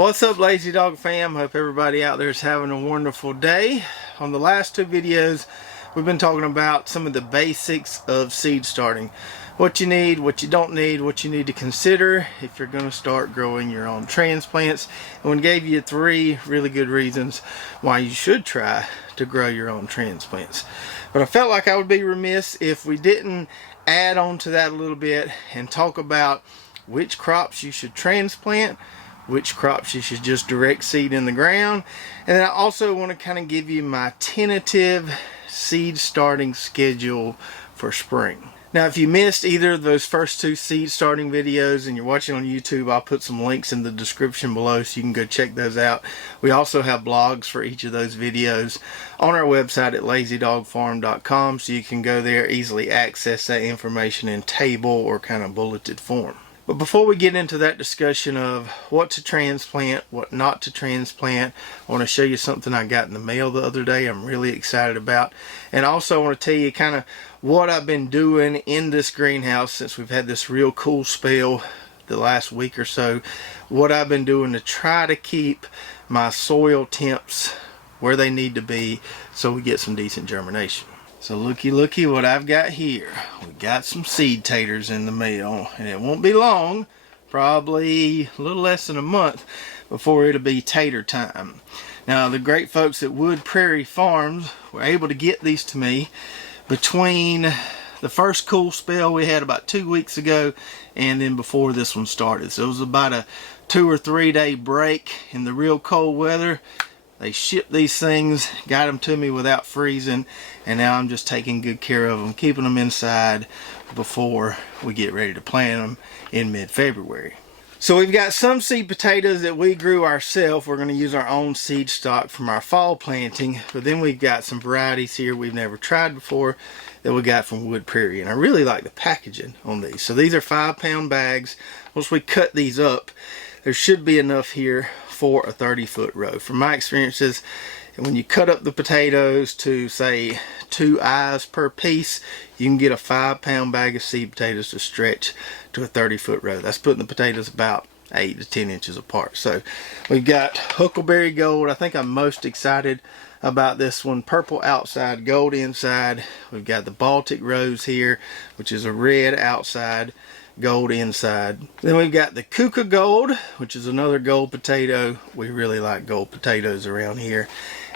What's up, Lazy Dog fam? Hope everybody out there is having a wonderful day. On the last two videos, we've been talking about some of the basics of seed starting. What you need, what you don't need, what you need to consider if you're going to start growing your own transplants. And we gave you 3 really good reasons why you should try to grow your own transplants. But I felt like I would be remiss if we didn't add on to that a little bit and talk about which crops you should transplant, which crops you should just direct seed in the ground. And then I also want to kind of give you my tentative seed starting schedule for spring. Now, if you missed either of those first 2 seed starting videos and you're watching on YouTube, I'll put some links in the description below so you can go check those out. We also have blogs for each of those videos on our website at lazydogfarm.com, so you can go there, easily access that information in table or kind of bulleted form. But before we get into that discussion of what to transplant, what not to transplant, I want to show you something I got in the mail the other day I'm really excited about. And also I want to tell you kind of what I've been doing in this greenhouse since we've had this real cool spell the last week or so. What I've been doing to try to keep my soil temps where they need to be so we get some decent germination. So looky what I've got here. We got some seed taters in the mail, and it won't be long, probably a little less than a month before it'll be tater time. Now, the great folks at Wood Prairie Farms were able to get these to me between the first cool spell we had about 2 weeks ago and then before this one started. So it was about a 2 or 3 day break in the real cold weather. They shipped these things, got them to me without freezing, and now I'm just taking good care of them, keeping them inside before we get ready to plant them in mid-February. So we've got some seed potatoes that we grew ourselves. We're going to use our own seed stock from our fall planting, but then we've got some varieties here we've never tried before that we got from Wood Prairie, and I really like the packaging on these. So these are 5-pound bags. Once we cut these up, there should be enough here for a 30-foot row. From my experiences, when you cut up the potatoes to say 2 eyes per piece, you can get a 5-pound bag of seed potatoes to stretch to a 30-foot row. That's putting the potatoes about 8 to 10 inches apart. So we've got Huckleberry Gold. I think I'm most excited about this one. Purple outside, gold inside. We've got the Baltic Rose here, which is a red outside, gold inside. Then we've got the Kuka Gold, which is another gold potato. We really like gold potatoes around here.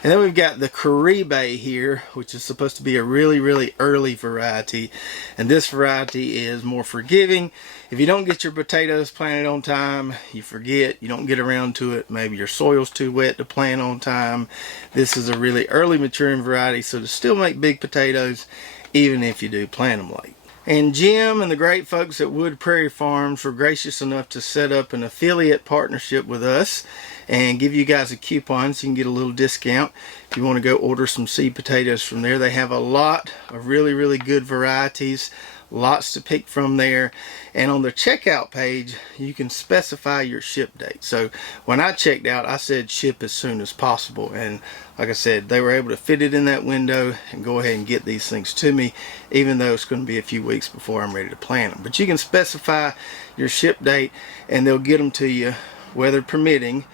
And then we've got the Caribe here, which is supposed to be a really early variety. And this variety is more forgiving. If you don't get your potatoes planted on time, you forget, you don't get around to it, maybe your soil's too wet to plant on time, this is a really early maturing variety, so to still make big potatoes even if you do plant them late. And Jim and the great folks at Wood Prairie Farms were gracious enough to set up an affiliate partnership with us and give you guys a coupon so you can get a little discount if you want to go order some seed potatoes from there. They have a lot of really good varieties, lots to pick from there, and on the checkout page you can specify your ship date. So when I checked out, I said ship as soon as possible, and like I said, they were able to fit it in that window and go ahead and get these things to me, even though it's going to be a few weeks before I'm ready to plant them. But you can specify your ship date and they'll get them to you, weather permitting,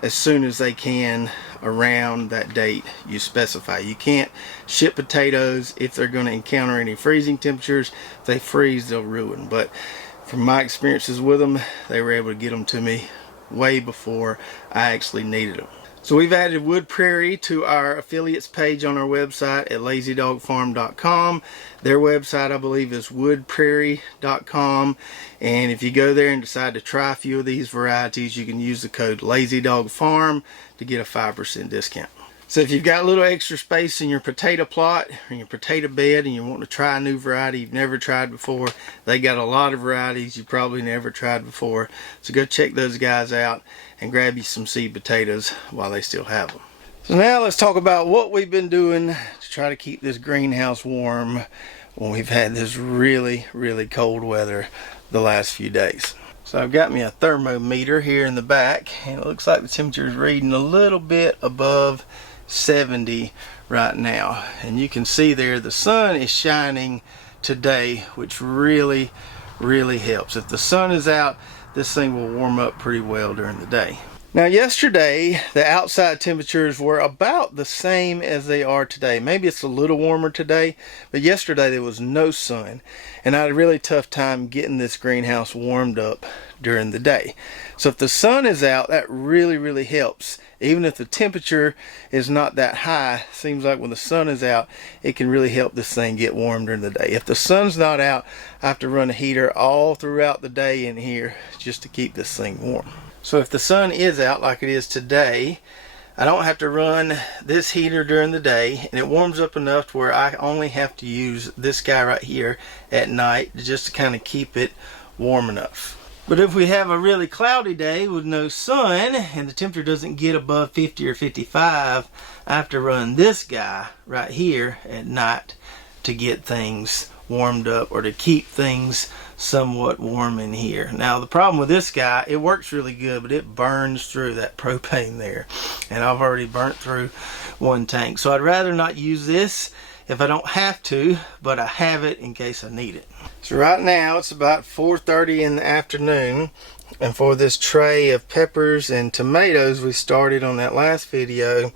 as soon as they can around that date you specify. You can't ship potatoes if they're going to encounter any freezing temperatures. If they freeze, they'll ruin. But from my experiences with them, they were able to get them to me way before I actually needed them. So we've added Wood Prairie to our affiliates page on our website at lazydogfarm.com. Their website, I believe, is woodprairie.com. And if you go there and decide to try a few of these varieties, you can use the code LazyDogFarm to get a 5% discount. So if you've got a little extra space in your potato plot or your potato bed and you want to try a new variety you've never tried before, they got a lot of varieties you probably never tried before. So go check those guys out and grab you some seed potatoes while they still have them. So now let's talk about what we've been doing to try to keep this greenhouse warm when we've had this really cold weather the last few days. So I've got me a thermometer here in the back, and it looks like the temperature is reading a little bit above 70 right now, and you can see there the sun is shining today, which really helps. If the sun is out, this thing will warm up pretty well during the day. Now yesterday, the outside temperatures were about the same as they are today. Maybe it's a little warmer today, but yesterday there was no sun. And I had a really tough time getting this greenhouse warmed up during the day. So if the sun is out, that really helps. Even if the temperature is not that high, seems like when the sun is out, it can really help this thing get warm during the day. If the sun's not out, I have to run a heater all throughout the day in here just to keep this thing warm. So if the sun is out like it is today, I don't have to run this heater during the day, and it warms up enough to where I only have to use this guy right here at night just to kind of keep it warm enough. But if we have a really cloudy day with no sun and the temperature doesn't get above 50 or 55, I have to run this guy right here at night to get things warmed up or to keep things somewhat warm in here. Now the problem with this guy, it works really good, but it burns through that propane there, and I've already burnt through one tank. So I'd rather not use this if I don't have to, but I have it in case I need it. So right now it's about 4:30 in the afternoon, and for this tray of peppers and tomatoes we started on that last video,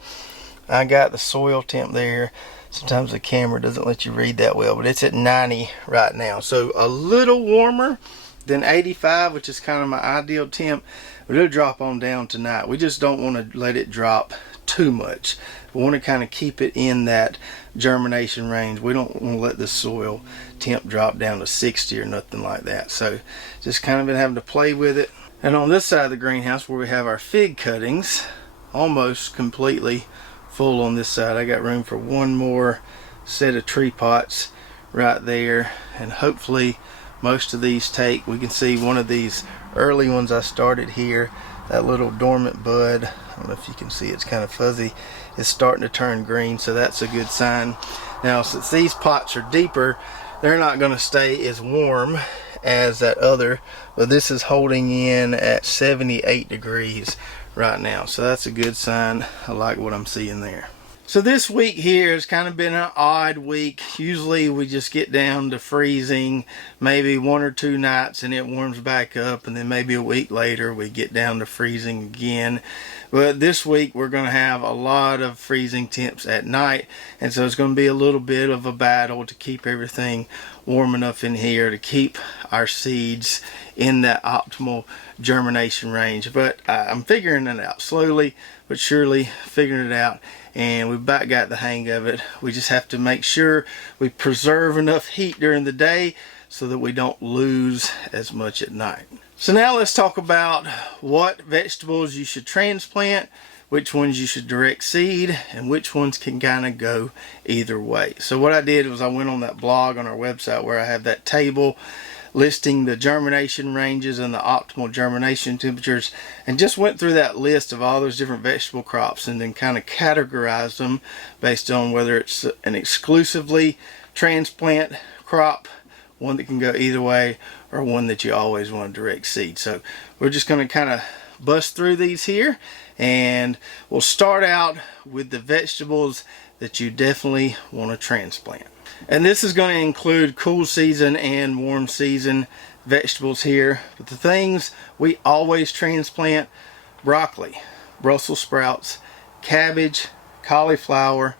I got the soil temp there. Sometimes the camera doesn't let you read that well, but it's at 90 right now. So a little warmer than 85, which is kind of my ideal temp, but it'll drop on down tonight. We just don't want to let it drop too much. We want to kind of keep it in that germination range. We don't want to let the soil temp drop down to 60 or nothing like that. So just kind of been having to play with it. And on this side of the greenhouse where we have our fig cuttings, almost completely full on this side. I got room for one more set of tree pots right there, and hopefully most of these take. We can see one of these early ones I started here, that little dormant bud, I don't know if you can see, it's kind of fuzzy, it's starting to turn green, so that's a good sign. Now since these pots are deeper, they're not going to stay as warm as that other, but this is holding in at 78 degrees right now, so that's a good sign. I like what I'm seeing there. So this week here has kind of been an odd week. Usually we just get down to freezing maybe 1 or 2 nights and it warms back up, and then maybe a week later we get down to freezing again. But this week we're going to have a lot of freezing temps at night, and so it's going to be a little bit of a battle to keep everything warm enough in here to keep our seeds in that optimal germination range. But I'm figuring it out slowly but surely, figuring it out, and we've about got the hang of it. We just have to make sure we preserve enough heat during the day so that we don't lose as much at night. So now let's talk about what vegetables you should transplant, which ones you should direct seed, and which ones can kind of go either way. So what I did was I went on that blog on our website where I have that table listing the germination ranges and the optimal germination temperatures, and just went through that list of all those different vegetable crops and then kind of categorized them based on whether it's an exclusively transplant crop, one that can go either way, or one that you always want to direct seed. So we're just going to kind of bust through these here, and we'll start out with the vegetables that you definitely want to transplant. And this is going to include cool season and warm season vegetables here. But the things we always transplant: broccoli, Brussels sprouts, cabbage, cauliflower,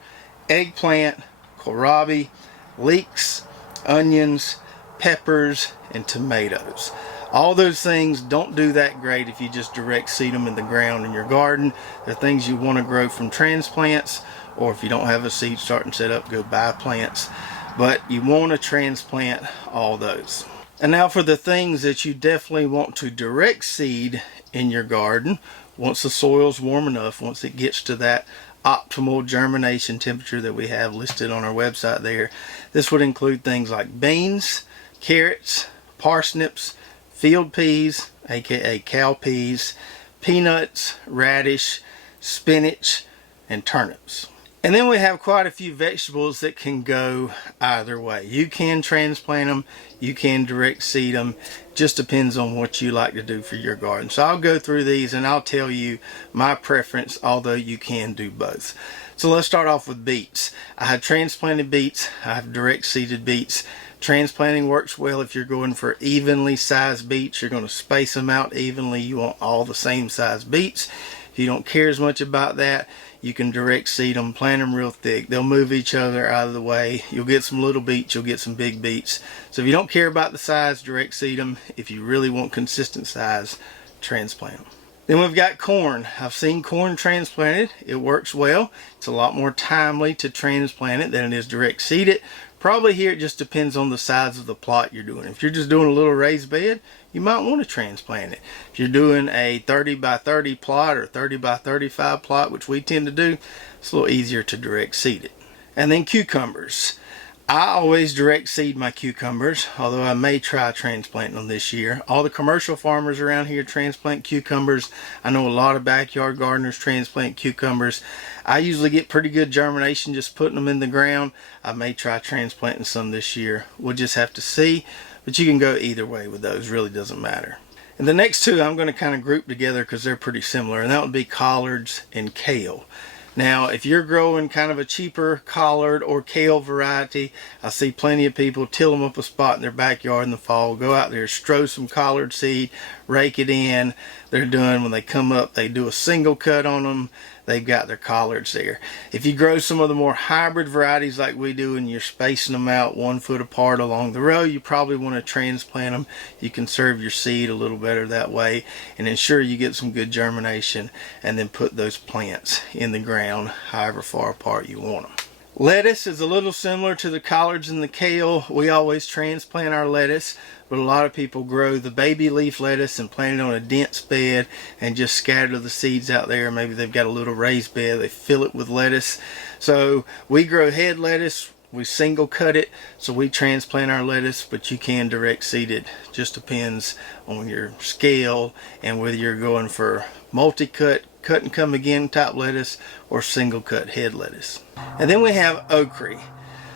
eggplant, kohlrabi, leeks, onions, peppers, and tomatoes. All those things don't do that great if you just direct seed them in the ground in your garden. They're things you want to grow from transplants, or if you don't have a seed starting set up, go buy plants. But you want to transplant all those. And now for the things that you definitely want to direct seed in your garden, once the soil's warm enough, once it gets to that optimal germination temperature that we have listed on our website there. This would include things like beans, carrots, parsnips, field peas, aka cowpeas, peanuts, radish, spinach, and turnips. And then we have quite a few vegetables that can go either way. You can transplant them, you can direct seed them, just depends on what you like to do for your garden. So I'll go through these and I'll tell you my preference, although you can do both. So let's start off with beets. I have transplanted beets, I have direct seeded beets. Transplanting works well if you're going for evenly sized beets. You're going to space them out evenly. You want all the same size beets. If you don't care as much about that, you can direct seed them, plant them real thick. They'll move each other out of the way. You'll get some little beets, you'll get some big beets. So if you don't care about the size, direct seed them. If you really want consistent size, transplant them. Then we've got corn. I've seen corn transplanted. It works well. It's a lot more timely to transplant it than it is direct seed it. Probably here it just depends on the size of the plot you're doing. If you're just doing a little raised bed, you might want to transplant it. If you're doing a 30 by 30 plot or 30 by 35 plot, which we tend to do, it's a little easier to direct seed it. And then cucumbers. I always direct seed my cucumbers, although I may try transplanting them this year. All the commercial farmers around here transplant cucumbers. I know a lot of backyard gardeners transplant cucumbers. I usually get pretty good germination just putting them in the ground. I may try transplanting some this year. We'll just have to see, but you can go either way with those. Really doesn't matter. And the next two I'm going to kind of group together because they're pretty similar, and that would be collards and kale. Now, if you're growing kind of a cheaper collard or kale variety, I see plenty of people till them up a spot in their backyard in the fall, go out there, strow some collard seed, rake it in. They're doing, when they come up, they do a single cut on them. They've got their collards there. If you grow some of the more hybrid varieties like we do and you're spacing them out 1 foot apart along the row, you probably want to transplant them. You conserve your seed a little better that way and ensure you get some good germination, and then put those plants in the ground however far apart you want them. Lettuce is a little similar to the collards and the kale. We always transplant our lettuce, but a lot of people grow the baby leaf lettuce and plant it on a dense bed and just scatter the seeds out there. Maybe they've got a little raised bed, they fill it with lettuce. So we grow head lettuce, we single cut it, so we transplant our lettuce, but you can direct seed it. Just depends on your scale and whether you're going for multi-cut, cut and come again type lettuce, or single cut head lettuce. And then we have okra.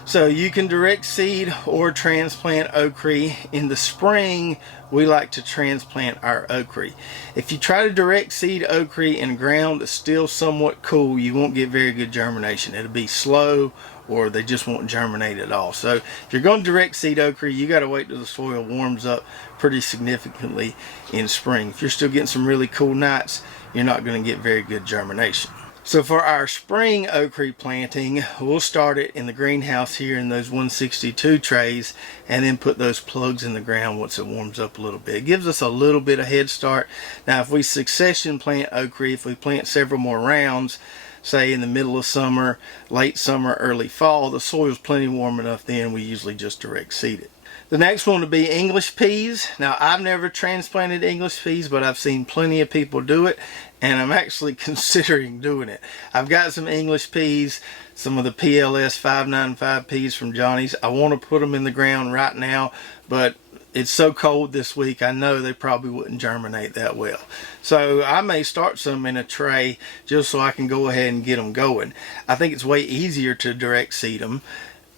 So you can direct seed or transplant okra. In the spring, we like to transplant our okra. If you try to direct seed okra in ground that's still somewhat cool, you won't get very good germination. It'll be slow, or they just won't germinate at all. So if you're going to direct seed okra, you got to wait till the soil warms up pretty significantly in spring. If you're still getting some really cool nights, you're not going to get very good germination. So for our spring okra planting, we'll start it in the greenhouse here in those 162 trays, and then put those plugs in the ground once it warms up a little bit. It gives us a little bit of head start. Now if we succession plant okra, if we plant several more rounds, say in the middle of summer, late summer, early fall, the soil's plenty warm enough then we usually just direct seed it. The next one would be English peas. Now I've never transplanted English peas, but I've seen plenty of people do it, and I'm actually considering doing it. I've got some English peas, some of the PLS 595 peas from Johnny's. I want to put them in the ground right now, but it's so cold this week, I know they probably wouldn't germinate that well. So I may start some in a tray just so I can go ahead and get them going. I think it's way easier to direct seed them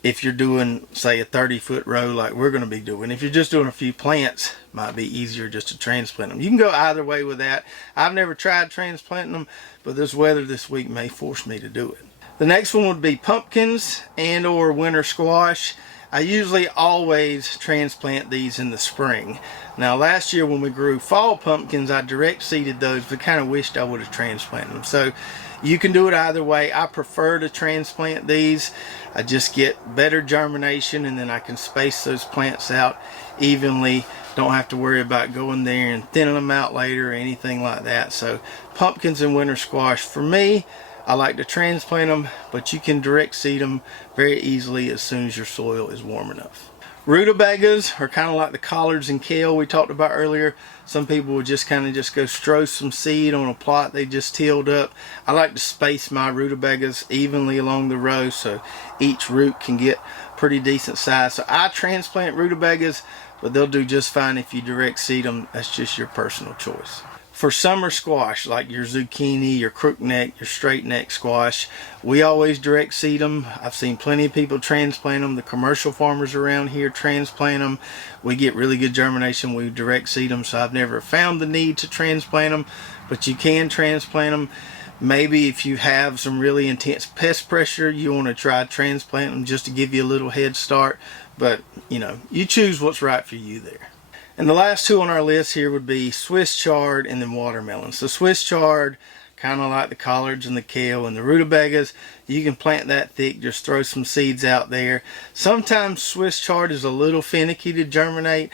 if you're doing, say, a 30-foot row like we're going to be doing. If you're just doing a few plants, it might be easier just to transplant them. You can go either way with that. I've never tried transplanting them, but this weather this week may force me to do it. The next one would be pumpkins and or winter squash. I usually always transplant these in the spring. Now last year when we grew fall pumpkins, I direct seeded those, but kind of wished I would have transplanted them. So you can do it either way. I prefer to transplant these. I just get better germination, and then I can space those plants out evenly. Don't have to worry about going there and thinning them out later or anything like that. So pumpkins and winter squash, for me, I like to transplant them, but you can direct seed them very easily as soon as your soil is warm enough. Rutabagas are kind of like the collards and kale we talked about earlier. Some people would just kind of go strow some seed on a plot they just tilled up. I like to space my rutabagas evenly along the row so each root can get pretty decent size. So I transplant rutabagas, but they'll do just fine if you direct seed them. That's just your personal choice. For summer squash, like your zucchini, your crookneck, your straight neck squash, we always direct seed them. I've seen plenty of people transplant them. The commercial farmers around here transplant them. We get really good germination. We direct seed them, so I've never found the need to transplant them, but you can transplant them. Maybe if you have some really intense pest pressure, you want to try transplanting them just to give you a little head start. But, you know, you choose what's right for you there. And the last two on our list here would be Swiss chard and then watermelon. So Swiss chard, kind of like the collards and the kale and the rutabagas, you can plant that thick, just throw some seeds out there. Sometimes Swiss chard is a little finicky to germinate.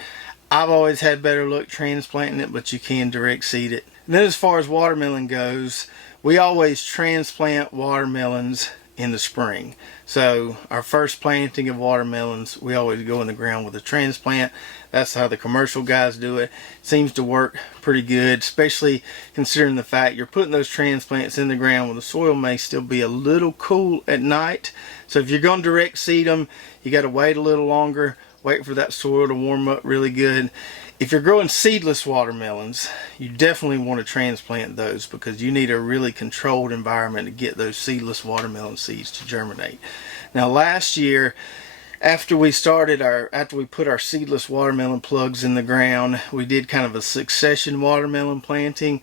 I've always had better luck transplanting it, but you can direct seed it. And then as far as watermelon goes, we always transplant watermelons in the spring. So our first planting of watermelons, we always go in the ground with a transplant. That's how the commercial guys do it. Seems to work pretty good, especially considering the fact you're putting those transplants in the ground when the soil may still be a little cool at night. So if you're going to direct seed them, you got to wait a little longer, wait for that soil to warm up really good. If you're growing seedless watermelons, you definitely want to transplant those because you need a really controlled environment to get those seedless watermelon seeds to germinate. Now last year, after we put our seedless watermelon plugs in the ground, we did kind of a succession watermelon planting.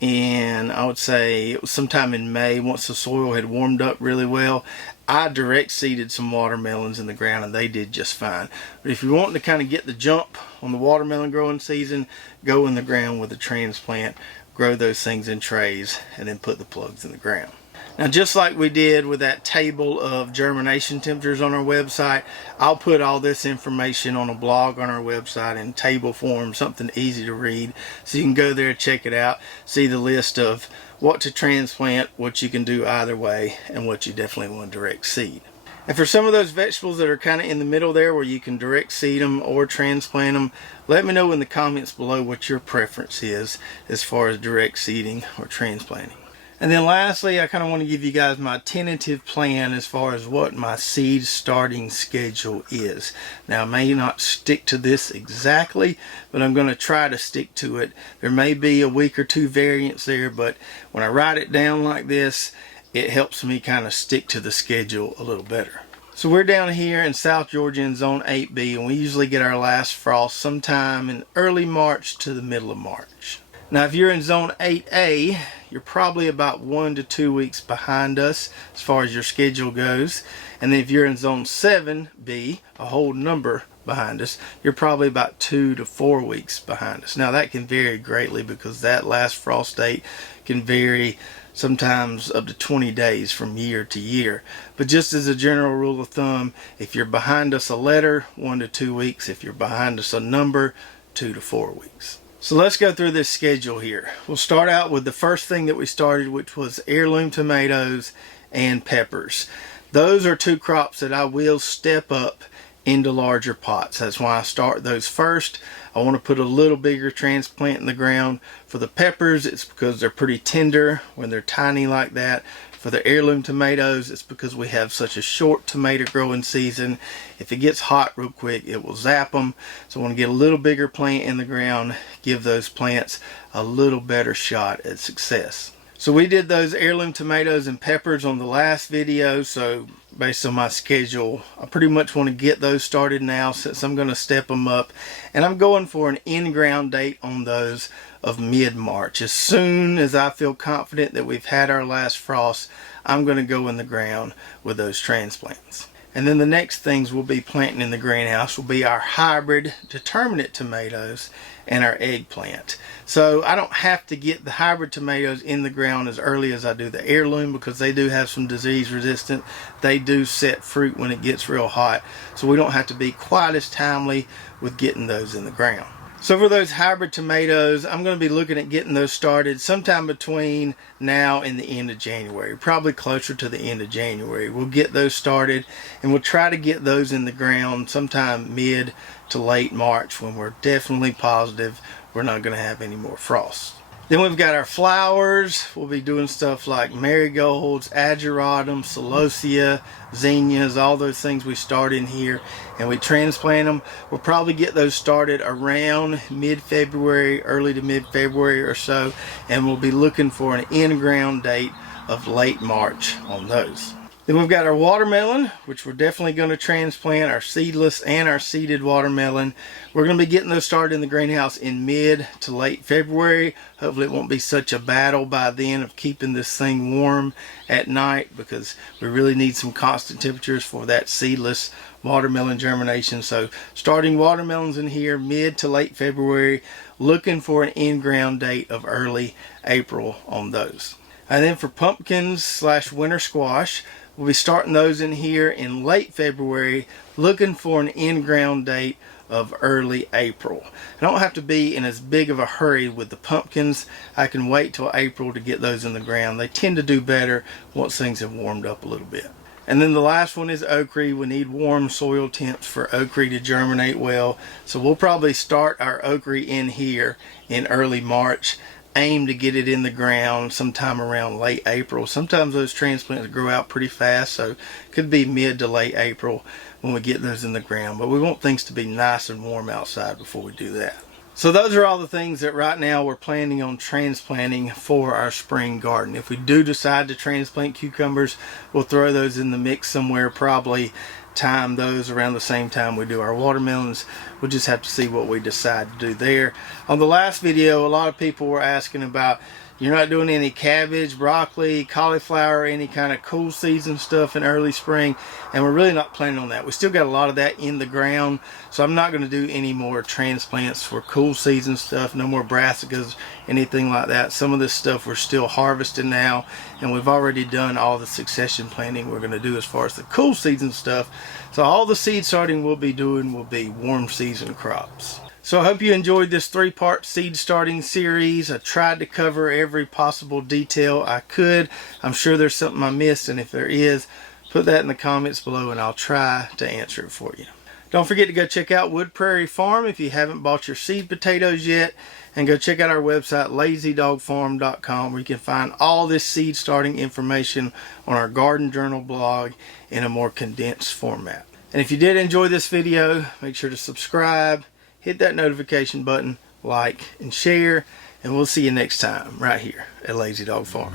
And I would say it was sometime in May, once the soil had warmed up really well, I direct seeded some watermelons in the ground and they did just fine. But if you're wanting to kind of get the jump on the watermelon growing season, go in the ground with a transplant, grow those things in trays, and then put the plugs in the ground. Now, just like we did with that table of germination temperatures on our website, I'll put all this information on a blog on our website in table form, something easy to read. So you can go there, check it out, see the list of what to transplant, what you can do either way, and what you definitely want to direct seed. And for some of those vegetables that are kind of in the middle there where you can direct seed them or transplant them, let me know in the comments below what your preference is as far as direct seeding or transplanting. And then lastly, I kind of want to give you guys my tentative plan as far as what my seed starting schedule is. Now, I may not stick to this exactly, but I'm going to try to stick to it. There may be a week or two variance there, but when I write it down like this, it helps me kind of stick to the schedule a little better. So we're down here in South Georgia in Zone 8B, and we usually get our last frost sometime in early March to the middle of March. Now, if you're in Zone 8A, you're probably about 1 to 2 weeks behind us as far as your schedule goes. And then if you're in Zone 7B, a whole number behind us, you're probably about 2 to 4 weeks behind us. Now, that can vary greatly because that last frost date can vary sometimes up to 20 days from year to year. But just as a general rule of thumb, if you're behind us a letter, 1 to 2 weeks. If you're behind us a number, 2 to 4 weeks. So let's go through this schedule here. We'll start out with the first thing that we started, which was heirloom tomatoes and peppers. Those are two crops that I will step up into larger pots. That's why I start those first. I want to put a little bigger transplant in the ground. For the peppers, it's because they're pretty tender when they're tiny like that. For the heirloom tomatoes, it's because we have such a short tomato growing season. If it gets hot real quick, it will zap them. So I want to get a little bigger plant in the ground, give those plants a little better shot at success. So we did those heirloom tomatoes and peppers on the last video. So based on my schedule, I pretty much want to get those started now since I'm going to step them up. And I'm going for an in-ground date on those of mid-March. As soon as I feel confident that we've had our last frost, I'm going to go in the ground with those transplants. And then the next things we'll be planting in the greenhouse will be our hybrid determinate tomatoes and our eggplant. So I don't have to get the hybrid tomatoes in the ground as early as I do the heirloom because they do have some disease resistant. They do set fruit when it gets real hot. So we don't have to be quite as timely with getting those in the ground. So for those hybrid tomatoes, I'm going to be looking at getting those started sometime between now and the end of January, probably closer to the end of January. We'll get those started and we'll try to get those in the ground sometime mid to late March when we're definitely positive we're not going to have any more frost. Then we've got our flowers. We'll be doing stuff like marigolds, ageratum, celosia, zinnias, all those things we start in here and we transplant them. We'll probably get those started around mid-February, early to mid-February or so, and we'll be looking for an in-ground date of late March on those. Then we've got our watermelon, which we're definitely going to transplant, our seedless and our seeded watermelon. We're going to be getting those started in the greenhouse in mid to late February. Hopefully it won't be such a battle by then of keeping this thing warm at night, because we really need some constant temperatures for that seedless watermelon germination. So starting watermelons in here mid to late February, looking for an in-ground date of early April on those. And then for pumpkins slash winter squash, we'll be starting those in here in late February, looking for an in-ground date of early April. I don't have to be in as big of a hurry with the pumpkins. I can wait till April to get those in the ground. They tend to do better once things have warmed up a little bit. And then the last one is okra. We need warm soil temps for okra to germinate well. So we'll probably start our okra in here in early March. Aim to get it in the ground sometime around late April. Sometimes those transplants grow out pretty fast, so it could be mid to late April when we get those in the ground. But we want things to be nice and warm outside before we do that. So those are all the things that right now we're planning on transplanting for our spring garden. If we do decide to transplant cucumbers, we'll throw those in the mix somewhere, probably time those around the same time we do our watermelons. We'll just have to see what we decide to do there. On the last video, a lot of people were asking about, you're not doing any cabbage, broccoli, cauliflower, any kind of cool season stuff in early spring, and we're really not planning on that. We still got a lot of that in the ground, so I'm not going to do any more transplants for cool season stuff, no more brassicas, anything like that. Some of this stuff we're still harvesting now, and we've already done all the succession planting we're going to do as far as the cool season stuff. So all the seed starting we'll be doing will be warm season crops. So I hope you enjoyed this 3-part seed starting series. I tried to cover every possible detail I could. I'm sure there's something I missed, and if there is, put that in the comments below and I'll try to answer it for you. Don't forget to go check out Wood Prairie Farm if you haven't bought your seed potatoes yet, and go check out our website lazydogfarm.com, where you can find all this seed starting information on our Garden Journal blog in a more condensed format. And if you did enjoy this video, make sure to subscribe, hit that notification button, like, and share, and we'll see you next time right here at Lazy Dog Farm.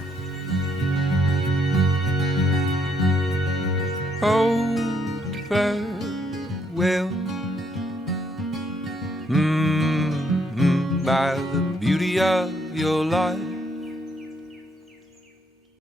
Oh, farewell, by the beauty of your life.